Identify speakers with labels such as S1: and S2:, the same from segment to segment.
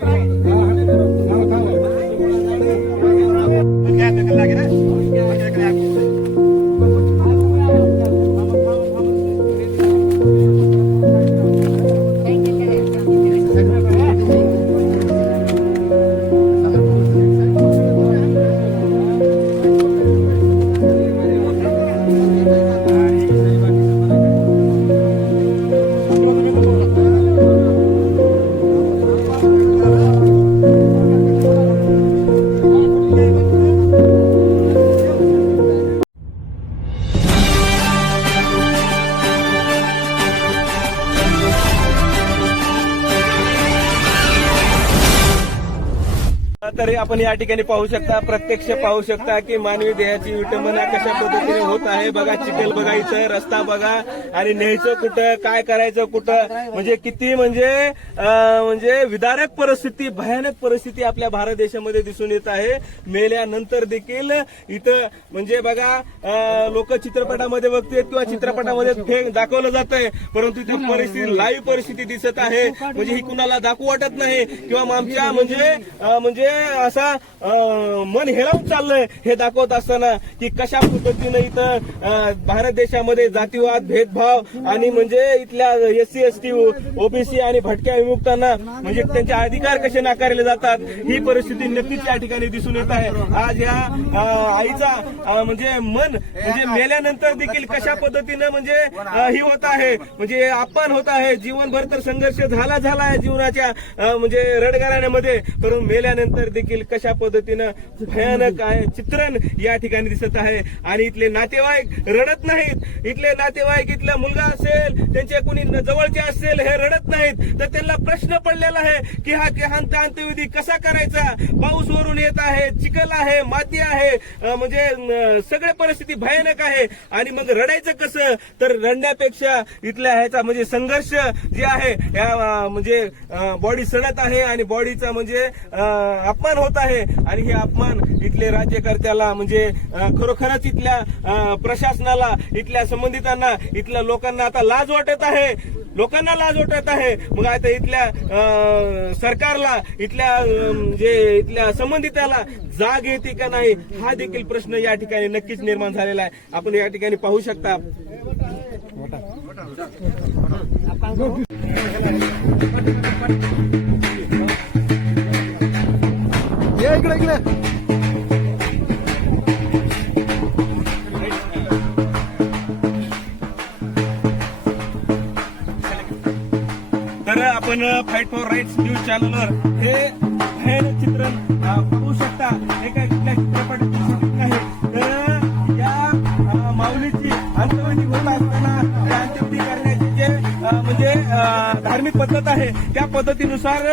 S1: तरी आपण या ठिकाणी पाहू शकता प्रत्यक्ष पाहू शकता की मानवी देहाची विटंबना कशा पद्धतीने होत आहे. बघा चिखल बघा इथं रस्ता बघा. आणि न्यायचं कुठं काय करायचं कुठं? म्हणजे किती म्हणजे म्हणजे विदारक परिस्थिती भयानक परिस्थिती आपल्या भारत देशामध्ये दिसून येत आहे. मेल्यानंतर देखील इथं म्हणजे बघा लोक चित्रपटामध्ये बघते किंवा चित्रपटामध्ये फेक दाखवलं जात आहे परंतु ती परिस्थिती लाईव्ह परिस्थिती दिसत आहे. म्हणजे ही कुणाला दाखवू वाटत नाही. किंवा मग आमच्या म्हणजे म्हणजे कसा अं, मन हेळवून चाललंय. हे दाखवत असताना की कशा पद्धतीनं इथं भारत देशामध्ये जातीवाद भेदभाव आणि म्हणजे इथल्या S C S T OBC आणि भटक्या विमुक्तांना म्हणजे त्यांचे अधिकार कसे नाकारले जातात ही परिस्थिती नक्कीच या ठिकाणी दिसून येत आहे. आज या आईचा म्हणजे मन म्हणजे मेल्यानंतर देखील कशा पद्धतीनं म्हणजे ही होत आहे म्हणजे अपमान होत आहे. जीवनभर तर संघर्ष झाला झाला आहे जीवनाच्या म्हणजे रडगाराण्यामध्ये परंतु मेल्यानंतर देखील कशा पद्धतीनं भयानक आहे चित्रण या ठिकाणी दिसत आहे. आणि इथले नातेवाईक रडत नाहीत. इथले नातेवाईक इथला मुलगा असेल त्यांचे कुणी जवळचे असेल हे रडत नाहीत. तर त्यांना प्रश्न पडलेला आहे की हा देहांत अंत्यविधी कसा करायचा? पाऊस वरून येत आहे चिखल आहे माती आहे म्हणजे सगळे परिस्थिती भयानक आहे. आणि मग रडायचं कसं? तर रडण्यापेक्षा इथल्या ह्याचा म्हणजे संघर्ष जे आहे या म्हणजे बॉडी सडत आहे आणि बॉडीचा म्हणजे अपमान होत आहे आणि हे अपमान इथले राज्यकर्त्याला म्हणजे खरोखरच इथल्या अं, प्रशासनाला इथल्या संबंधितांना इथल्या लोकांना आता लाज वाटत आहे. लोकांना लाज वाटत आहे. मग आता इथल्या अं, सरकारला इथल्या जे म्हणजे, इथल्या संबंधिताला जाग येते का नाही हा देखील प्रश्न या ठिकाणी नक्कीच निर्माण झालेला आहे. आपण या ठिकाणी पाहू शकता.
S2: ये इकडे इकडे.
S1: तर आपण फाईट फॉर राईट्स न्यूज चॅनलवर हे चित्र चित्रण पद्धत आहे. त्या पद्धतीनुसार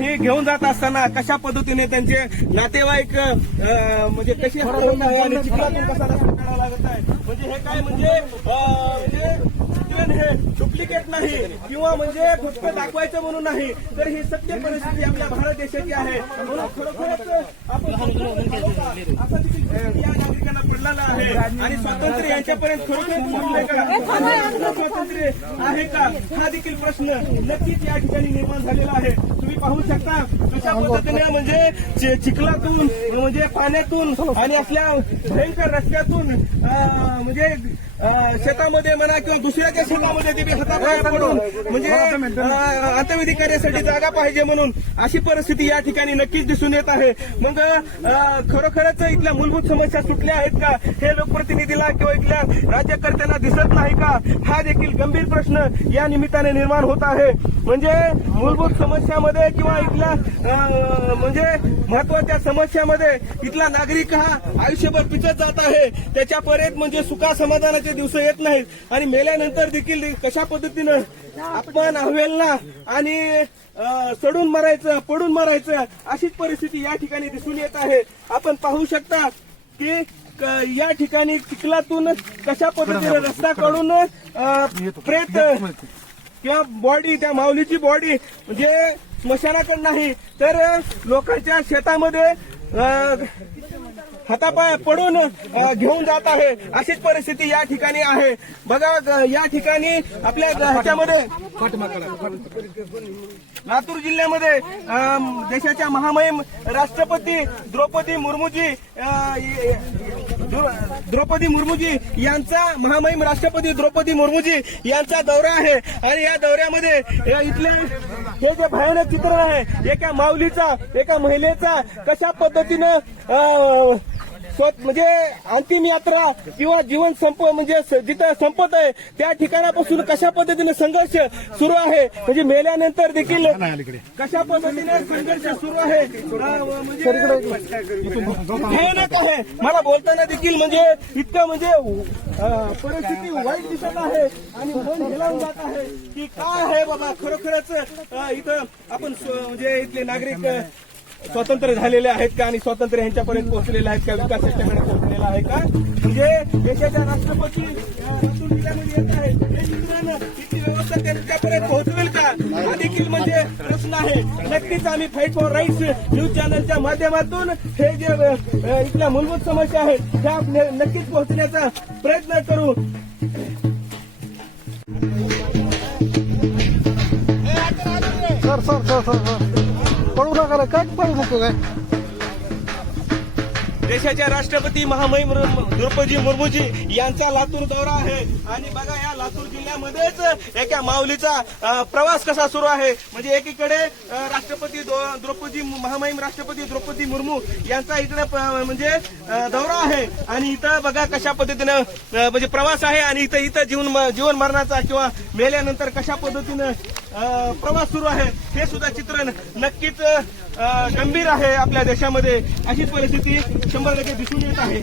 S1: हे घेऊन जात असताना कशा पद्धतीने त्यांचे नातेवाईक म्हणजे आहे? म्हणजे हे काय म्हणजे हे डुप्लिकेट नाही किंवा म्हणजे फक्त दाखवायचं म्हणून नाही तर ही सत्य परिस्थिती आपल्या भारत देशाची आहे. म्हणून खरोखरच आपण असा प्रश्न या नागरिकांना पडलेला आहे. आणि स्वातंत्र्य यांच्यापर्यंत खरोखर पोहोचले का? स्वातंत्र्य आहे का? हा देखील प्रश्न नक्कीच या ठिकाणी निर्माण झालेला आहे. तुम्ही पाहू शकता कशा पद्धतीने म्हणजे चि- चिखलातून म्हणजे पाण्यातून आणि असल्या भयंकर रस्त्यातून म्हणजे शेतामध्ये म्हणा किंवा दुसऱ्याच्या शेतामध्ये ते पडून म्हणजे अं, कार्यासाठी करण्यासाठी जागा पाहिजे म्हणून अशी परिस्थिती या ठिकाणी नक्कीच दिसून येत आहे. मग खरोखरच इथल्या मूलभूत समस्या सुटल्या आहेत का? हे लोकप्रतिनिधीला किंवा इथल्या राज्यकर्त्यांना दिसत नाही का? हा देखील गंभीर प्रश्न या निमित्ताने निर्माण होत आहे. म्हणजे मूलभूत समस्यामध्ये किंवा इथल्या म्हणजे महत्त्वाच्या समस्यामध्ये इथला नागरिक हा आयुष्यभर पिचत जात आहे. त्याच्यापर्यंत म्हणजे सुखा समाधानाचे दिवस येत नाहीत. आणि मेल्यानंतर देखील कशा पद्धतीनं अपमान हवेलना आणि सडून मरायचं पडून मरायचं अशीच परिस्थिती या ठिकाणी दिसून येत आहे. आपण पाहू शकता की क- या ठिकाणी चिखलातून कशा पद्धतीने रस्ता काढून प्रेत किंवा बॉडी त्या माऊलीची बॉडी म्हणजे स्मशानाकडे नाही तर लोकांच्या शेतामध्ये हातापाय पडून घेऊन जात आहे. अशीच परिस्थिती या ठिकाणी आहे. बघा या ठिकाणी आपल्या ह्याच्यामध्ये लातूर जिल्ह्यामध्ये देशाच्या महामहिम राष्ट्रपती द्रौपदी मुर्मूजी द्रौपदी मुर्मूजी यांचा महामहिम राष्ट्रपती द्रौपदी मुर्मूजी यांचा दौरा आहे. आणि या दौऱ्यामध्ये इथले हे जे भयानक चित्र आहे एका माऊलीचा एका महिलेचा कशा पद्धतीनं म्हणजे अंतिम यात्रा किंवा जीवन संप म्हणजे जिथं संपत आहे त्या ठिकाणापासून कशा पद्धतीने संघर्ष सुरू आहे? म्हणजे मेल्यानंतर देखील कशा पद्धतीने संघर्ष सुरू आहे? म्हणजे भयानक आहे. मला बोलताना देखील म्हणजे इतकं म्हणजे परिस्थिती वाईट दिसत आहे आणि मन हेलावून जात आहे की काय आहे बाबा? खरोखरच इथं आपण म्हणजे इथले नागरिक स्वतंत्र झालेले आहेत का आणि स्वातंत्र्य यांच्यापर्यंत पोहोचलेले आहेत का? विकास यांच्याकडे पोहोचलेला आहे का? म्हणजे देशाच्या राष्ट्रपती येत आहेत म्हणजे व्यवस्था त्यांच्यापर्यंत पोहोचवेल का? हा देखील म्हणजे प्रश्न आहे. नक्कीच आम्ही फाईट फॉर राईट्स न्यूज चॅनलच्या माध्यमातून हे जे इथल्या मूलभूत समस्या आहेत त्या नक्कीच पोहोचण्याचा प्रयत्न करू.
S2: Sir sir sir sir sir. पडू काय पडू नको काय?
S1: देशाच्या राष्ट्रपती महामहिम द्रौपदी मुर्मूजी यांचा लातूर दौरा आहे. आणि बघा या लातूर जिल्ह्यामध्येच एका माऊलीचा प्रवास कसा सुरू आहे? म्हणजे एकीकडे राष्ट्रपती द्रौपदी महामहिम राष्ट्रपती द्रौपदी मुर्मू यांचा इकडे म्हणजे दौरा आहे. आणि इथं बघा कशा पद्धतीनं म्हणजे प्रवास आहे. आणि इथं इथं जीवन जीवन मरणाचा किंवा मेल्यानंतर कशा पद्धतीनं प्रवास सुरू आहे. हे सुद्धा चित्रण नक्कीच गंभीर आहे आपल्या देशामध्ये. अशी परिस्थिती शंभर टक्के दिसून येत आहे.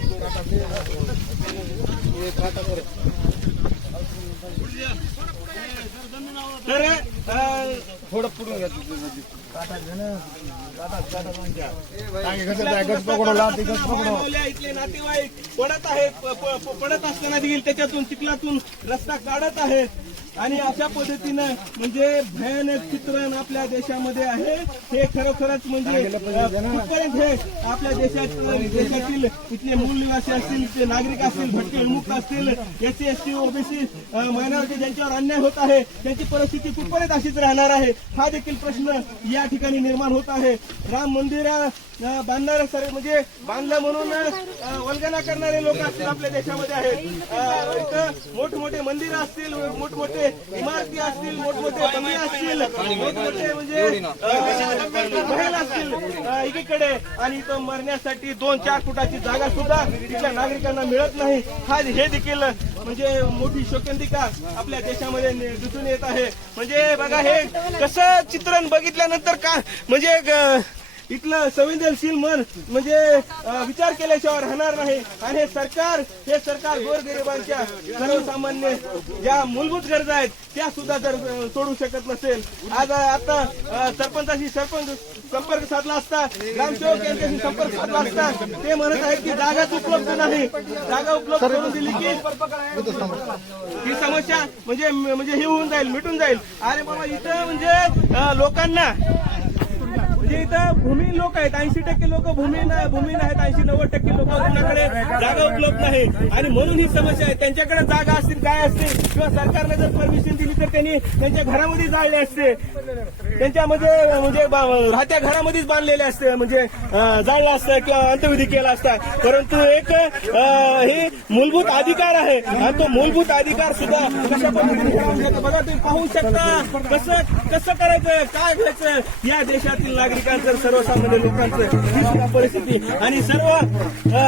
S1: तर थोडं पुढे इथले नातेवाईक पडत आहेत पडत असताना देखील त्याच्यातून चिखलातून रस्ता काढत आहेत. आणि अशा पद्धतीनं म्हणजे भयानक चित्रण आपल्या देशामध्ये आहे. हे खरोखरच म्हणजे कुठपर्यंत हे आपल्या देशात देशातील इथले मूल निवासी असतील इथले नागरिक असतील भटके विमुक्त असतील SC C S T OBC minority ज्यांच्यावर अन्याय होत आहे त्यांची परिस्थिती कुठपर्यंत अशीच राहणार आहे. हा देखील प्रश्न या ठिकाणी निर्माण होत आहे. राम मंदिरा बांधणार सर. म्हणजे बांधलं म्हणून वल्गना करणारे लोक असतील आपल्या देशामध्ये आहेत. इथं मोठमोठे मंदिर असतील मोठमोठे इमारती असतील मोठमोठे बंगले असतील मोठमोठे म्हणजे महल असतील एकीकडे. आणि इथं मरण्यासाठी दोन चार फुटाची जागा सुद्धा इथल्या नागरिकांना मिळत नाही. हा हे देखील म्हणजे मोठी शोकंतिका आपल्या देशामध्ये दिसून येत आहे. म्हणजे बघा हे कसं चित्रण बघितल्यानंतर का म्हणजे ग- इथलं संवेदनशील मन म्हणजे विचार केल्याशिवाय राहणार नाही. आणि हे सरकार हे सरकार गोरगरिबांच्या सर्वसामान्य ज्या मूलभूत गरजा आहेत त्या सुद्धा जर सोडू शकत नसेल. आज आता सरपंचाशी सरपंच संपर्क साधला असता ग्रामसेवक यांच्याशी संपर्क साधला असता ते म्हणत आहेत की जागाच उपलब्ध नाही. जागा उपलब्ध करून दिली की ही समस्या म्हणजे म्हणजे हे होऊन जाईल मिटून जाईल. अरे बाबा इथं म्हणजे लोकांना म्हणजे इथं भूमी लोक आहेत ऐंशी टक्के लोक भूमी भूमी आहेत ऐंशी नव्वद टक्के लोक कुणाकडे जागा उपलब्ध आहे. आणि म्हणून ही समस्या आहे. त्यांच्याकडे जागा असतील काय असतील किंवा सरकारने जर परमिशन दिली तर त्यांनी त्यांच्या घरामध्ये जाळले असते. त्यांच्यामध्ये म्हणजे राहत्या घरामध्येच बांधलेले असते म्हणजे जाळलं असतं किंवा अंत्यविधी केला असता. परंतु एक हे मूलभूत अधिकार आहे. आणि तो मूलभूत अधिकार सुद्धा कशा पद्धतीने बघा तुम्ही पाहू शकता कसं कसं करायचं काय घ्यायचं या देशातील नागरिकांचं सर्वसामान्य लोकांचं ही सुद्धा परिस्थिती आणि सर्व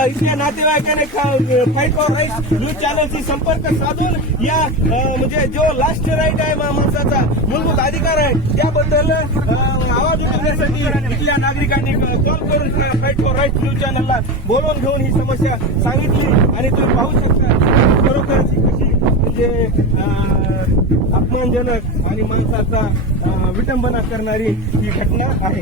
S1: इथल्या नातेवाईकाने फाईट फॉर राईट न्यूज चॅनलशी संपर्क साधून या म्हणजे जो लास्ट राईट आहे माणसाचा मूलभूत अधिकार आहे त्याबद्दल आवाज उठवण्यासाठी इथल्या नागरिकांनी कॉल करून फाईट फॉर राईट न्यूज चॅनलला बोलवून घेऊन ही समस्या सांगितली. आणि तुम्ही पाहू शकता खरोखरच कशी म्हणजे अपमानजनक आणि माणसाचा विटंबना करणारी ही घटना आहे.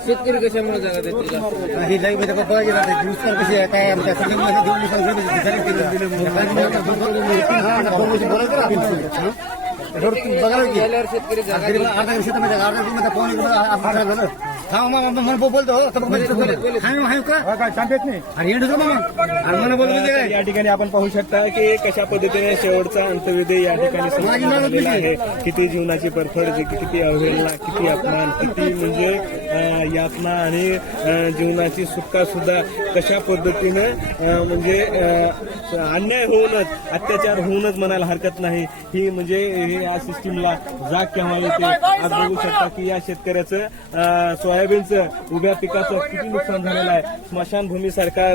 S3: शेतकरी कशामुळे जागा देतील
S2: ही लाईव्हमध्ये बघायला जाते नुसतं कशी आहे काय आमच्या सगळ्यांमध्ये दोन दिवसांनी बघायला की
S3: गेल्यावर शेतकरी जागा
S2: अर्धा शेतामध्ये अर्धा दिवसामध्ये पाहुणे झालं हा
S1: या ठिकाणी आपण पाहू शकता की कशा पद्धतीने शेवटचा अंतविधी या ठिकाणी झालेला आहे. किती जीवनाची परफड किती अवहेलना किती अपमान किती म्हणजे यातना आणि जीवनाची सुटका सुद्धा कशा पद्धतीने म्हणजे अन्याय होऊनच अत्याचार होऊनच म्हणायला हरकत नाही. ही म्हणजे या सिस्टीमला जाग केव्हा येते आज बघू शकता की या शेतकऱ्याचं सोयाबीनचं उभ्या पिकाचं किती नुकसान झालेलं आहे? स्मशानभूमी सारखा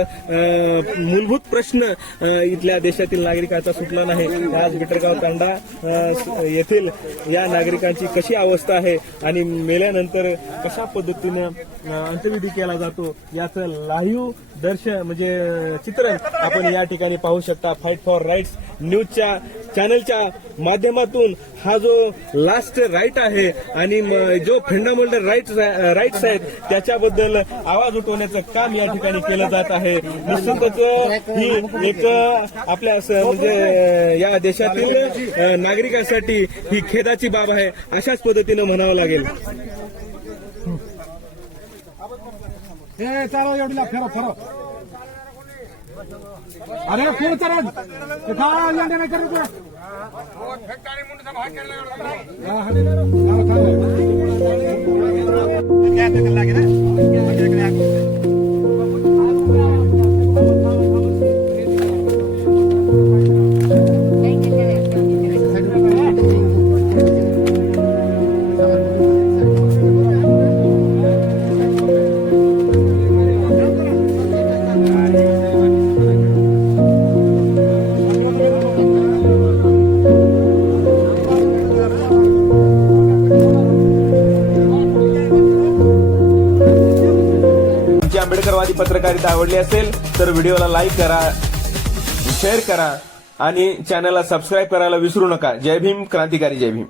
S1: मूलभूत प्रश्न इथल्या देशातील नागरिकांचा सुटला नाही. आज बिटरगाव तांडा येथील या नागरिकांची कशी अवस्था आहे आणि मेल्यानंतर कशा पद्धतीने अंत्यविधी केला जातो याचं लाईव्ह दर्शन म्हणजे चित्र चित्रण आपण या ठिकाणी पाहू शकता. फाईट फॉर राईट्स न्यूजच्या चॅनलच्या माध्यमातून हा जो लास्ट राईट आहे आणि जो फंडामेंटल राईट्स राईट्स आहेत त्याच्याबद्दल आवाज उठवण्याचं काम या ठिकाणी केलं जात आहे. निश्चितच ही एक आपल्या म्हणजे या देशातील नागरिकांसाठी ही खेदाची बाब आहे. अशाच पद्धतीनं म्हणावं लागेल.
S2: अरे फिर चरण. काय नाही करत
S1: ಹಾಕಿರಲಿಲ್ಲ आंबेडकरवादी आवडली असेल तर व्हिडिओला लाईक करा शेअर करा आणि चॅनलला सबस्क्राईब करायला विसरू नका. जय भीम क्रांतिकारी जय भीम.